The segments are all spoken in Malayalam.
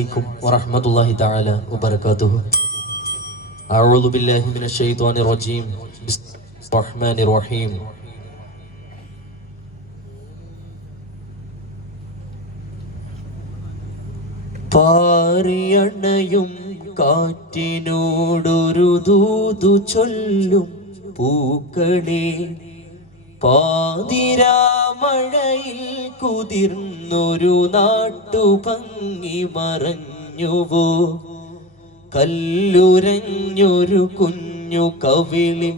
عليكم ورحمة الله تعالى وبركاته أعوذ بالله من الشيطان الرجيم بسم الله الرحمن الرحيم പാറിയണയും കാറ്റിനോടൊരു ദൂതു ചൊല്ലും പൂക്കളെ പാതിരാമഴയിൽ കുതിർന്നൊരു നാട്ടു ഭംഗി മറഞ്ഞുവോ? കല്ലുരഞ്ഞൊരു കുഞ്ഞു കവിളി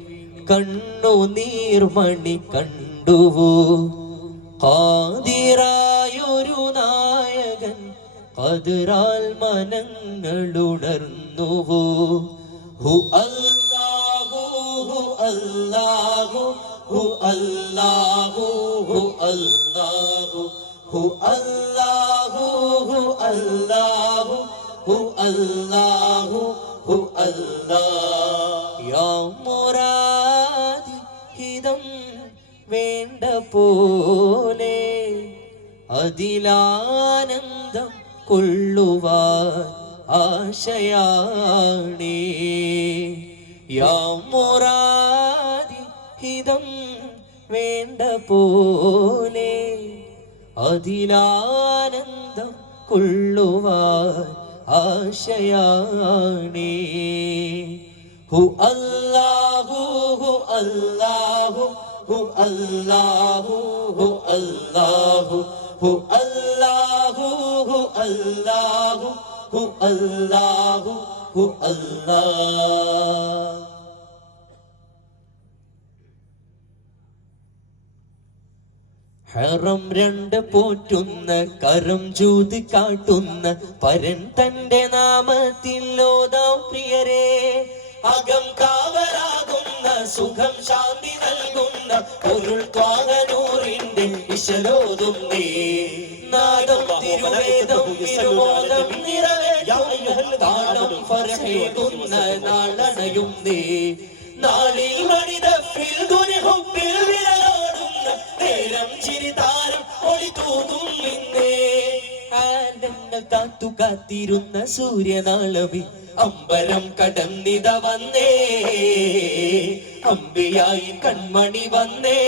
കണ്ണു നീർമണി കണ്ടുവോ? പാതിരായൊരു നായകൻ കതിരാൽ മനങ്ങളുണർന്നുവോ? ഹു അല്ലാഹു ഹു അല്ലാഹു ഹു അല്ലാഹു ഹു അല്ലാഹു ഹു അല്ലാഹു ഹു അല്ലാഹു ഹു അല്ലാഹു ഹു അല്ലാഹ്. യാ മുറാദി ഹിതം വേണ്ട പോലെ അതിലാനന്ദം കൊള്ളുവാൻ ആശയാണേ. യാ മുറാദി വേണ്ട പോലെ അതിലാനന്ദം കൊള്ളുവാൻ ആശയാണേ. ഹു അല്ലാഹു ഹു അല്ലാഹു ഹു അല്ലാഹു ഹു അല്ലാഹു ഹു അല്ലാഹു ഹു അല്ലാഹു ഹു അല്ലാഹു ഹു അല്ലാഹ് ഹറം രണ്ട് പോറ്റുന്ന കരം ജൂതി കാട്ടുന്ന പരൻ തന്റെ നാമത്തിൽ ഓതാം പ്രിയരെ. അകം കാവലാകുന്ന സുഖം ശാന്തി നൽകുന്ന പൊരുൾ ത്വാകനൂറിന്റെ ഇശലോതും നാദം തിരുവേദം തിരുമോദം നിറവേറ്റും താളം ഫർഹേകുന്ന നാളണയും നാളിൽ മണിതപ്പിൽ ദുരിഹുപ്പിൽ വിരലോടുന്ന കാത്തു കാത്തിരുന്ന സൂര്യനാളവി. അമ്പലം കടന്നിത വന്നേ. അമ്പിയായി കൺമണി വന്നേ.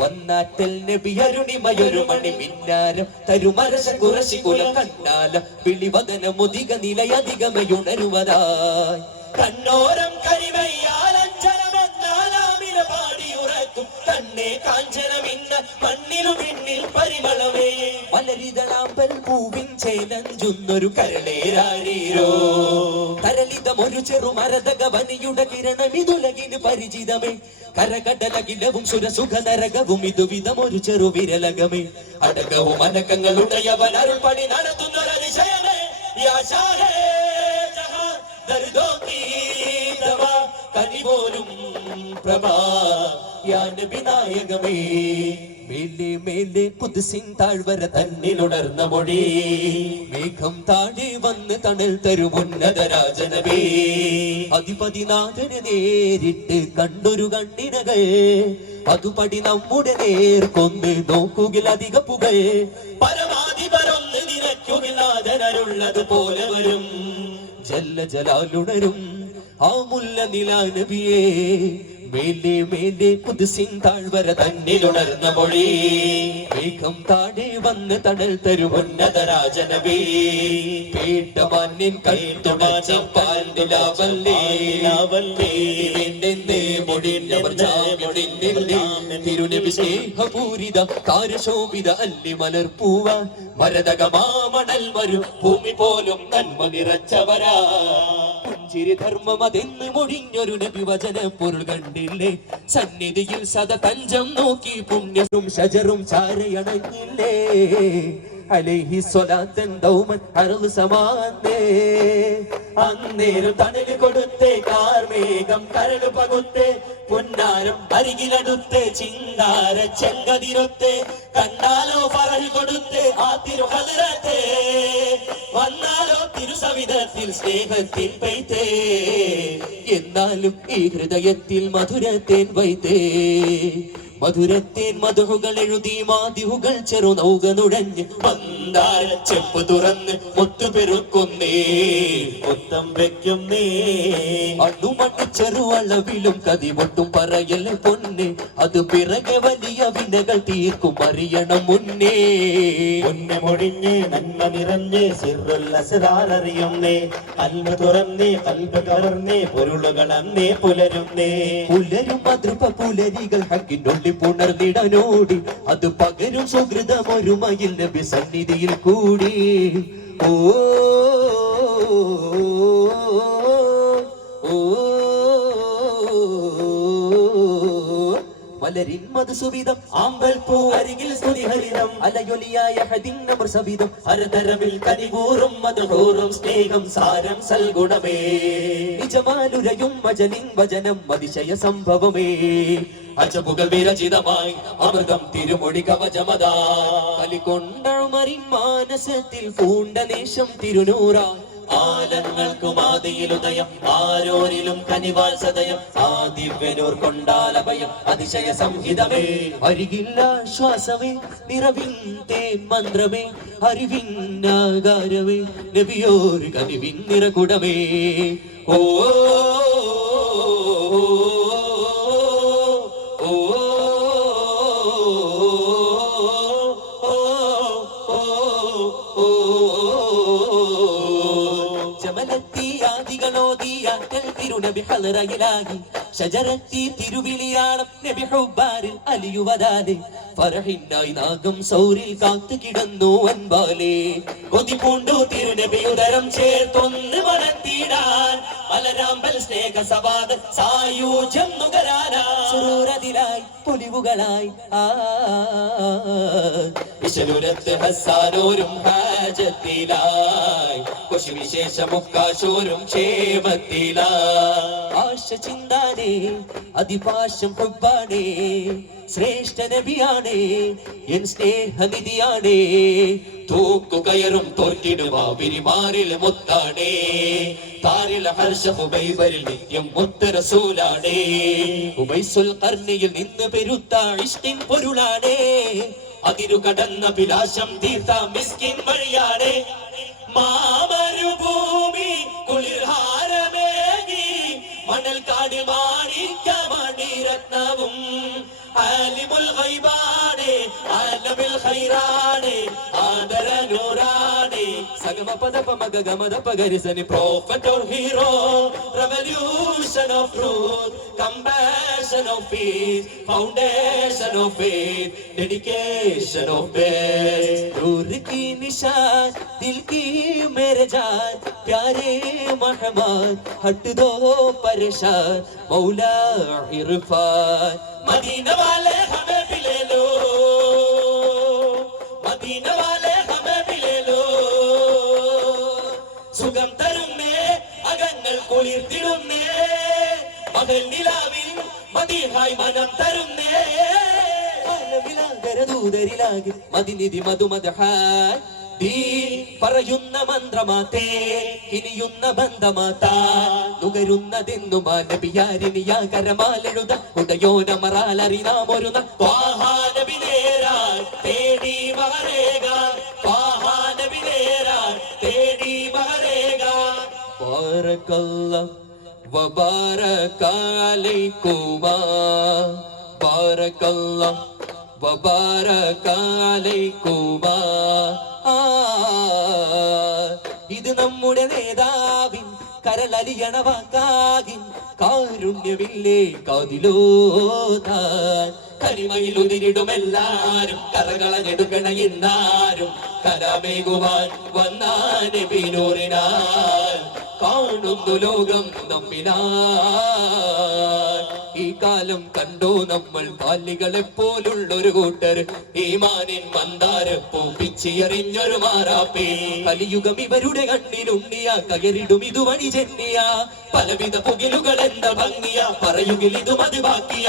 വന്നാറ്റൽ നബി അരുണിമയൊരു മണി മിന്നാരം. തരുമരശ കുറശി കുല കണ്ണാല വിളിവദന മുതിക നിലയധികമയുണരുവതായി കണ്ണോരം കരിമയ്യാലഞ്ചലമെന്നാലാമില പാടിയുറക്കും. തന്നെ കാഞ്ചനമിന്ന പിന്നിൽ പരിമളമേ. മലരിതളാമ്പൽ പൂവിൻ ചേലഞ്ചുന്നൊരു കരളേരാരീരോ. പരിചിതമേ. കരകടലകിലവും സുരസുഖ നരകവും ഇതുവിധമൊരു ചെറു വിരലകമേ. അടകവും അനക്കങ്ങളുടയവൻ അരുൾപണി നടത്തുന്നൊരതിശയമേ. പ്രഭാ യാൻ വിനായകമേ. മേലെ മേലെ കുതിസിൻ താഴ്വര തന്നിലുണർന്ന മൊഴി. മേഘം താഴെ വന്ന് തണൽ തരുമുന്നത രാജനവേ അധിപതിനാഥന് നേരിട്ട് കണ്ടൊരു കണ്ണിനകൾ. അതുപടി നമ്മുടെ നേർ കൊന്ന് നോക്കുകിൽ അധിക പുകൾ. പരമാധിപരൊന്ന് നിരക്കുകിൽ നാഥനരുള്ളത് പോലെ വരും. ജല്ല ജലാലുണരും ആ മുല്ല നിലാനബിയേ. മേലെ മേലെ കുതിസിൻ താഴ്വര തന്നിലുണർന്ന മൊഴി. വേഗം താഴെ വന്ന് തണൽ തരുമുന്നത രാജനവേ. പേട്ട മണ്ണിൻ കൈത്തുടച്ച പാൽ നിലാവല്ലേ. നിലാവല്ലേ മൊഴിഞ്ഞവർ ജാമ്യൊടിഞ്ഞില്ലേ തിരുനബി സ്നേഹപൂരിത താരശോഭിത അല്ലി മലർപ്പൂവ മരതക മാമണൽ വരും ഭൂമി പോലും നന്മ നിറച്ചവരാ. പുഞ്ചിരി ധർമ്മം അതെന്ന് മൊഴിഞ്ഞൊരു നബിവചന പൊരുൾ കണ്ടില്ലേ? സന്നിധിയിൽ സദ തഞ്ചം നോക്കി പുണ്യവും ഷജറും ചാരയണഞ്ഞില്ലേ? അലൈഹി സ്വലാത്തൻ ദൗമൻ അരുൾ സമാന്തേ അന്നേരം തണൽ കൊടുത്തേ കാർമേഘം കരട് പകുത്തേ. പൊന്നാരം അരികിലടുത്തേ ചിങ്കാര ചെങ്കതിരൊത്തേ. കണ്ടാലോ പറൽ കൊടുത്തേ ആ തിരുഹലരത്തേ വന്നാലോ തിരുസവിധത്തിൽ സ്നേഹത്തിൽ പെയ്തേ എന്നാലും ഈ ഹൃദയത്തിൽ മധുരത്തേൻ വൈത്തേ. മധുരത്തേൻ മധുഹുകൾ എഴുതി മാതിഹുകൾ ചെറു നൗക നുഴഞ്ഞ് മന്ദാര ചെപ്പ് തുറന്ന് ഒത്തു പെരുക്കുന്നേ മുത്തം വെക്കുന്നേ. അണുമട്ട് ചെറുവളവിലും കതി കതിമൊട്ടും പറയൽ പൊന്നെ അത് പിറകെ വലിയ വിനകൾ തീർക്കും അറിയണം മുന്നേ. പൊന്നെ മൊഴിഞ്ഞ് നന്മ നിറഞ്ഞ് സിറുല്ലറിയുന്നേ അൽമ തുറന്നേ കൽബ് കവർന്നേ പൊരുളുകളന്നേ പുലരുന്നേ. പുലരും മതൃപ പുലരികൾ ഹക്കിനുള്ളി പുണർന്നിടനോടി. അത് പകരും സുഹൃതമൊരുമയിൽ നബി സന്നിധിയിൽ കൂടി. ഓ മലരിൻ ആമ്പൽ അലയൊലിയായ ഹരതരവിൽ സ്നേഹം സാരം സംഭവമേ. അജബുകൾ വിരചിതമായി അമൃതം തിരുമൊഴി കവചമതാ. കലികൊണ്ടമറിൻ മാനസത്തിൽ പൂണ്ട നേശം തിരുനൂറ. കനിവാൽ സദയം. കൊണ്ടാലഭയം അതിശയ സംഹിതമേ. അരികില്ല ശ്വാസമേ നിറവിൻ മന്ത്രമേ. അരിവിന്നാകാരമേ നബിയോർ കനിവിൻ നിറകുടമേ. ഓ ജമലത്തി തിരുനബി ഹലറയിലാകി. ഷജറത്തി തിരുവിളിയാളം നബി ഹുബാരിൽ അലിയുവതാലെ ഫറഹിന്നായി നാഗം സൗരിൽ കാത്തു കിടന്നു അൻപാലേ. കൊതി പൂണ്ടു തിരുനബി ഉദരം ചേർത്തൊന്ന് വളർത്തിടാൻ മലരാമ്പൽ സ്നേഹ സവാദ സായൂജ്യം നുകരാനാ സുരൂരതിലായി പൊലിവുകളായി ആ. വിശലുരത്ത് ഹസാനോരും ഹാജത്തിലായി കുശി വിശേഷ മുക്കാശോരും ക്ഷേമത്തിലായി ആശ ചിന്താനേ അതിപാശം ഹുബാണേ ശ്രേഷ്ഠ നബിയാണേ എൻ സ്നേഹനിധിയാണേ. തൂക്കു കയറും തോറ്റിടുവാ പിരിമാറിൽ മുത്താണേ. താരിൽ ഹർഷ ഹുബൈബരിൽ നിത്യം മുത്തരസൂലാണേ. ഉബൈസുൽ കർണിയിൽ നിന്ന് പെരുത്ത ഇഷ്ടിൻ പൊരുളാണേ. അതിരു കടന്ന പിലാശം തീർത്ത മിസ്കിൻ വഴിയാണേ മാമരുഭൂമി കുളിർഹാരമേകി മണൽ കാട് മാണിക്ക മണിരത്നവും ആലിമുൽ ഗൈബാണേ ആലമിൽ ആദര ആദരനൂറാണേ സഗമ പദപ മഗ ഗമദ പഗരിസനി prophet or hero revolution of truth compassion foundation of peace foundation of faith dedication of faith നൂർ കി നിശാൻ ദിൽ കി മേരെ ജാൻ പ്യാരെ മഹമാൻ ഹട്ട് ദോ പരേശാൻ മൗല ഇർഫാൻ. മദീന വാലേ ഹമേ മിലേ ലോ മദീന വാലേ ഹമേ മിലേ ലോ സുഖം തരുന്നേ അകങ്ങൾ കുളിർത്തിടുന്നേ മകൾ നിലാവിൽ മതിനിധി മധുമതഹായ് നീ പറയുന്ന മന്ത്രമാത്തേ ഇനിയുന്ന ബന്ധമാത്താ. നുകരുന്നതെന്നു മാനബിയാരിനിയാകരമാലെഴുത ഉദയോനമറാലറി നാം ഒരു തേടി മഹരേകാൻ നബി തേടി മഹരേകാൻ وبارك عليكما بارك الله وبارك عليكما ആ, ഇത് നമ്മുടെ നേതാവിൻ കരളലിയണ വാക്കാകിൻ കാരുണ്യമില്ലേ കാതിലോതാൻ കരിമയിൽ ഉതിരിടുമെല്ലാരും കറകളഞ്ഞെടുക്കണ എന്നാരും കരമേകുവാൻ വന്നാനെ പിന്നൂറിനാൽ കാണുന്നു ലോകം നമ്മിനാൽ ഈ കാലം കണ്ടു നമ്മൾ ബാല്യകളെ പോലുള്ളൊരു കൂട്ടർ. ഈമാനിൻ മന്ദാര പിച്ചിയെറിഞ്ഞൊരു മാറാപ്പേ കലിയുഗം ഇവരുടെ കണ്ണിലുണ്ണിയ കയറിടും ഇതുവഴി ചെന്നിയ പലവിധ പുകിലുകൾ എന്താ ഭംഗിയ പറയുകിൽ ഇത് മതി ബാക്കിയ.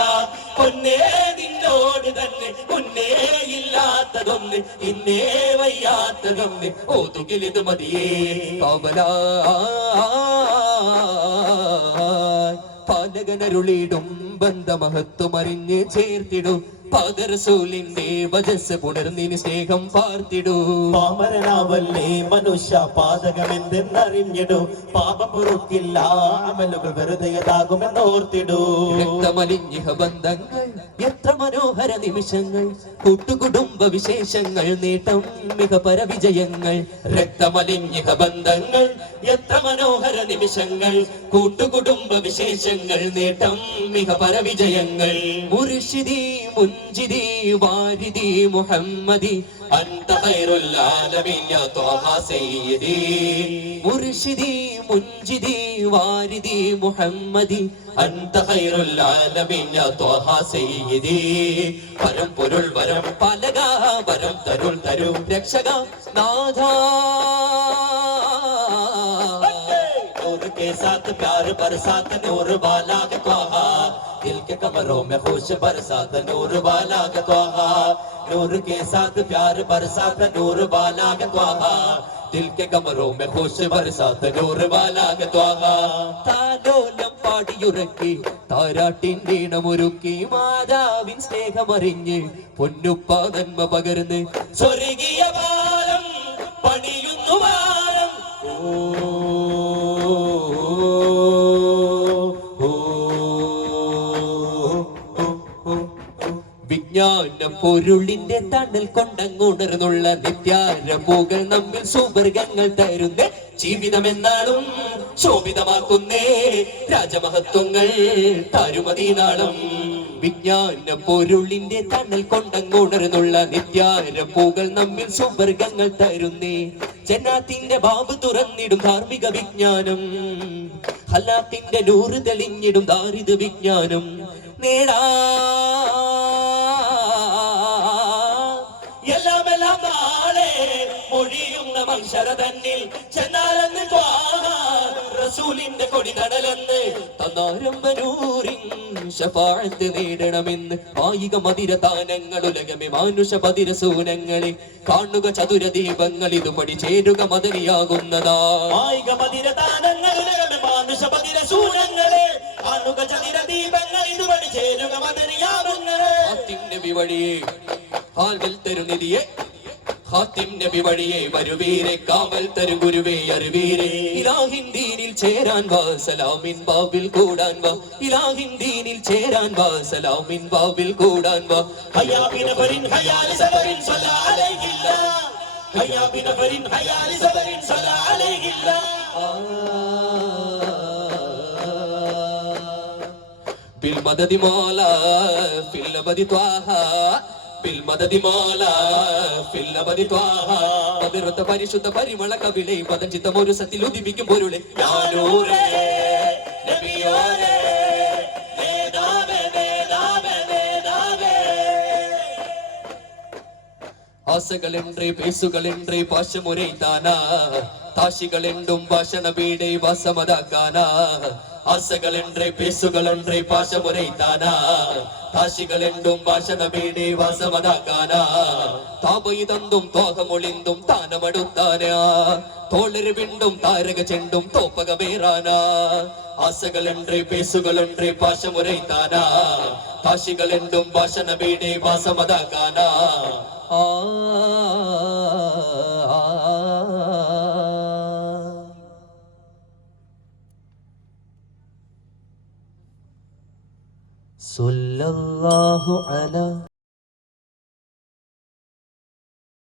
പൊന്നേ നിന്നോട് തന്നെ പൊന്നേ ഇല്ലാത്തതൊന്ന് ഇന്നേ വയ്യാത്തതൊന്ന് ഓതുകിൽ ഇത് മതിയേ. കവല പാലകനരുളിടും ബന്ധമഹത്വം അറിഞ്ഞ് ചേർത്തിടും പാദരസൂലിന്റെ വജസ് പുണർന്നിന് സ്നേഹം പാർത്തിടൂ. പാമരനാവല്ലേ മനുഷ്യ പാതകമെന്തെന്നറിഞ്ഞിടൂ. പാപം പൊറുക്കില്ല അമലുകൾ വെറുതെയതാകുമെന്നോർത്തിടൂ രക്തമലിഞ്ഞിഹ ബന്ധങ്ങൾ എത്ര മനോഹര നിമിഷങ്ങൾ. കൂട്ടുകുടുംബ വിശേഷങ്ങൾ നേട്ടം മിക പരവിജയങ്ങൾ. രക്തമലിഞ്ഞ ബന്ധങ്ങൾ എത്ര മനോഹര നിമിഷങ്ങൾ. കൂട്ടുകുടുംബ വിശേഷങ്ങൾ നേട്ടം മിക പരവിജയങ്ങൾ. മുർഷിദി منجدي واردي محمدي أنت خير العالمين يا طه سيدي مرشدي منجدي واردي محمدي أنت خير العالمين يا طه سيدي വരം പൊരുൾ വരം പലക വരം തരുൾ തരു രക്ഷക നാഥ നൂറ് കേ സാത്ത് പ്യാർ പർ സാത്ത് നൂറ് ബാലാക ത്വാഹ दिल के कमरों में खुश बरसात नूर वाला के त्वाहा नूर के साथ प्यार बरसात नूर वाला के त्वाहा दिल के कमरों में खुश बरसात नूर वाला के त्वाहा താലോലം പാടിയുറക്കി താരാട്ടിൻ വീണമൊരുക്കി മാതാവിൻ സ്നേഹമറിഞ്ഞ് പൊന്നുപ്പ നന്മ പകർന്ന് സ്വർഗീയ വിജ്ഞാന പൊരുളിന്റെ തണൽ കൊണ്ടങ്ങുണർന്നുള്ള നിത്യാരമ്പുകൾ നമ്മിൽ സുവർഗങ്ങൾ തരുന്നേ. ജീവിതമെന്നാളും ശോഭിതമാക്കുന്നേ. രാജമഹത്വങ്ങൾ താരുമതീനാളം വിജ്ഞാന പൊരുളിന്റെ തണൽ കൊണ്ടങ്ങുണർന്നുള്ള നിത്യാരമ്പുകൾ നമ്മിൽ സുവർഗങ്ങൾ തരുന്നേ. ജനാത്തിന്റെ ബാബ് തുറന്നിടും ധാർമ്മിക വിജ്ഞാനം. ഹലാത്തിന്റെ നൂറ് തെളിഞ്ഞിടും ദാരിദ്ര്യ വിജ്ഞാനം. നേടാ. എല്ലാം എല്ലാം നാളെ മൊഴിയുന്ന മനുഷ്യര തന്നിൽ ചെന്നാലെന്ന് റസൂലിന്റെ കൊടി തടലെന്ന് തന്നാരംബനൂറിൻ ശഫാഴത്ത് നേടണമെന്ന് ആയിക മതിര താനങ്ങൾ ഉലകമേ മാനുഷ പതിര സൂനങ്ങളെ കാണുക ചതുര ദീപങ്ങൾ ഇതുപടി ചേരുക മദനിയാകുന്നതാ. കായിക മതിര താനങ്ങൾ ഉലകമേ മാനുഷ പതിര സൂനങ്ങളെ കാണുക ചതുര ദീപങ്ങൾ ഇതുവഴി ചേരുക മദനിയാകുങ്ങളെ അതിന്റെ വഴിയെ ഹാൽവൽ തരുനിധിയെ ഹാത്തിം നബി വഴിയെ വരുവീരെ കാവൽ തരു ഗുരുവേ അറിവീരെ ഇലാഹിൻ ദീനിൽ ചേരാൻ വാ സലാമിൻ ബാബിൽ കൂടാൻ വാ ഇലാഹിൻ ദീനിൽ ചേരാൻ വാ സലാമിൻ ബാബിൽ കൂടാൻ വാ هيا بنفر هيا لسفر صلى عليه الله هيا بنفر هيا لسفر صلى عليه الله بالمدد مولا في الأبد طه പതിർത്ത പരിശുദ്ധ പരിമള കവിളെ പതഞ്ചിത്ത മോരുസത്തിൽ ഉദിപ്പിക്കും പൊരുളെ. ഞാനൂറേ നബിയോരേ പാശമുരൈതാനാ താശികളെണ്ടും ഭാഷണ പീഡൈ വാസമതാക്കാനാ. ஆசைகள் என்றே பேசுகள் என்றே பாசமுறை தானா காசிகள் என்றும் பாஷணமேனே வாசமதா கானா தாபயிதந்தும் தோகமொழிந்தும் தானமடுத்தானா தோழர் விண்டும் தாரக செண்டும் தோப்பகமேரானா ஆசைகள் என்றே பேசுகள் என்றே பாசமுறை தானா? காசிகள் என்றும் பாஷணமேனே வாசமதா கானா ஆ. صلى الله على